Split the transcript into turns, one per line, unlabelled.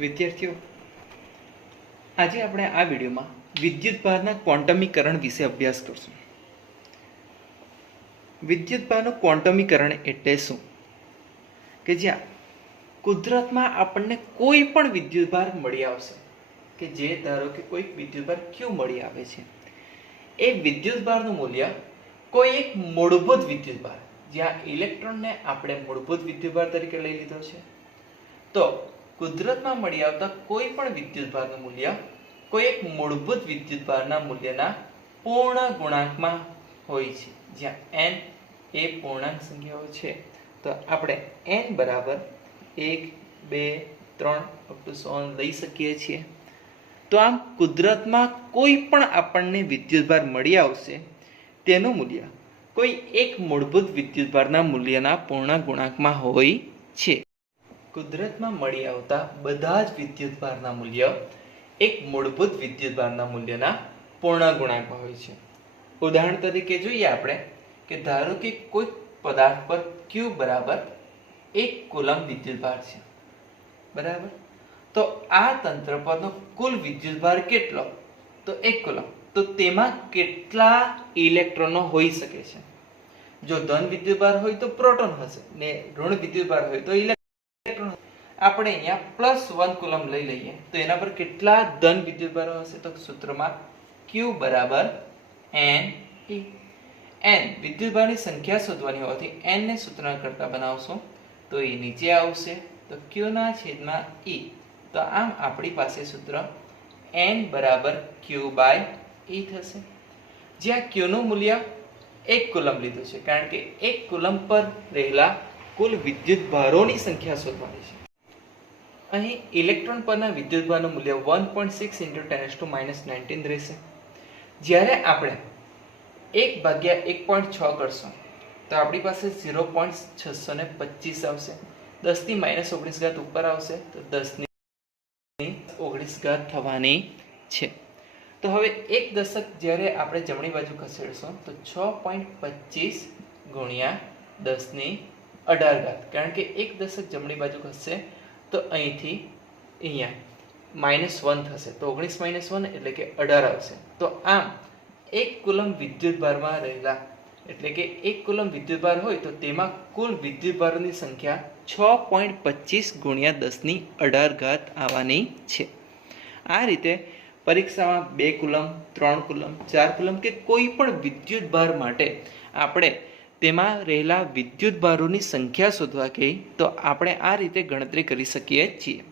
વિદ્યાર્થીઓ, આજે આપણે આ વિડીયોમાં વિદ્યુતભારના ક્વોન્ટમીકરણ વિશે અભ્યાસ કરશું. વિદ્યુતભારનું ક્વોન્ટમીકરણ એટલે શું? કે જ્યાં કુદરતમાં આપણને કોઈ પણ વિદ્યુતભાર મળી આવશે, કે જે ધારો કે કોઈક વિદ્યુતભાર ક્યુ મળી આવે છે, એ વિદ્યુતભારનું મૂલ્ય કોઈ એક મૂળભૂત વિદ્યુતભાર જ્યાં ઇલેક્ટ્રોનને આપણે મૂળભૂત વિદ્યુતભાર તરીકે લઈ લીધો છે. તો કુદરતમાં મળી આવતા કોઈ પણ વિદ્યુતભારનું મૂલ્ય, કોઈ એક મૂળભૂત વિદ્યુતભારના મૂલ્યના પૂર્ણ ગુણાંકમાં હોય છે. જ્યાં n એ પૂર્ણાંક સંખ્યાઓ છે. તો આપણે n બરાબર એક, બે, ત્રણ અપ સોન લઈ શકીએ છીએ. તો આમ કુદરતમાં કોઈ પણ આપણને વિદ્યુતભાર મળી આવશે, તેનું મૂલ્ય કોઈ એક મૂળભૂત વિદ્યુતભારના મૂલ્યના પૂર્ણ ગુણાંકમાં હોય છે. કુદરતમાં મળી આવતા બધા જ વિદ્યુતભારના મૂલ્ય એક મૂળભૂત વિદ્યુતભારના મૂલ્યના પૂર્ણ ગુણાંકમાં હોય છે. ઉદાહરણ તરીકે જોઈએ આપણે કે ધારો કે કોઈ પદાર્થ પર ક્યુ બરાબર એક કુલમ વિદ્યુતભાર છે. બરાબર? તો આ તંત્ર પરનો કુલ વિદ્યુતભાર કેટલો? તો એક કુલમ તો તેમાં કેટલા ઇલેક્ટ્રોનો હોઈ શકે છે? જો ધન વિદ્યુતભાર હોય તો પ્રોટોન હશે ને ઋણ વિદ્યુતભાર હોય તો ઇલેક્ટ્રોન આપણે અહીંયા પ્લસ વન કુલમ લઈ લઈએ. તો એના પર કેટલા ધન વિદ્યુતભારો હશે? તો સૂત્રમાં ક્યુ બરાબર એન ઈ એન વિદ્યુતભારની સંખ્યા શોધવાની હોવાથી એનને સૂત્ર કરતા બનાવશો. તો એ નીચે આવશે. તો ક્યુના છેદમાં ઈ તો આમ આપણી પાસે સૂત્ર એન બરાબર ક્યુ બાય ઈ થશે. જ્યાં ક્યુનું મૂલ્ય એક કુલમ લીધું છે. કારણ કે એક કુલમ પર રહેલા કુલ વિદ્યુત ભારોની સંખ્યા શોધવાની છે. અહીં ઇલેક્ટ્રોન પરના વિદ્યુતભારનું મૂલ્ય one point six into ten to minus nineteen રહેશે. જ્યારે આપણે એક ભાગ્યા એક પોઈન્ટ છ કરશું, તો આપણી પાસે ઝીરો પોઈન્ટ છસો ને પચીસ આવશે. દસની માઇનસ ઓગણીસ ઘાત ઉપર આવશે, તો દસની ઓગણીસ ઘાત થવાની છે. તો હવે એક દશક જ્યારે આપણે જમણી બાજુ ખસેડશું, તો છ પોઈન્ટ પચીસ ગુણ્યા દસની અઢાર ઘાત. કારણ કે એક દશક જમણી બાજુ ખસશે તો અહીંથી અહીંયા માઇનસ વન થશે. તો ઓગણીસ માઇનસ વન એટલે કે અઢાર આવશે. તો આમ એક કુલમ વિદ્યુતભારમાં રહેલા, એટલે કે એક કુલમ વિદ્યુતભાર હોય તો તેમાં કુલ વિદ્યુતભારની સંખ્યા છ પોઈન્ટ પચીસ ગુણ્યા દસની અઢાર ઘાત આવવાની છે. આ રીતે પરીક્ષામાં બે કુલમ, ત્રણ કુલમ, ચાર કુલમ કે કોઈ પણ વિદ્યુતભાર માટે આપણે તેમાં રહેલા વિદ્યુતભારોની સંખ્યા શોધવા કહી તો આપણે આ રીતે ગણતરી કરી શકીએ છીએ.